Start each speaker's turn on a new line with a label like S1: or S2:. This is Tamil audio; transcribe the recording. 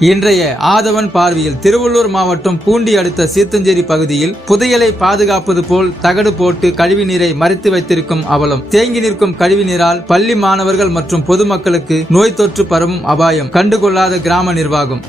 S1: இன்றைய ஆதவன் பார்வையில் திருவள்ளூர் மாவட்டம் பூண்டி அடுத்த சீத்தஞ்சேரி பகுதியில் புதையலை பாதுகாப்பது போல் தகடு போட்டு கழிவு நீரை மறைத்து வைத்திருக்கும் அவலம். தேங்கி நிற்கும் கழிவு நீரால் பள்ளி மாணவர்கள் மற்றும் பொதுமக்களுக்கு நோய் தொற்று பரவும் அபாயம் கண்டுகொள்ளாத கிராம நிர்வாகம்.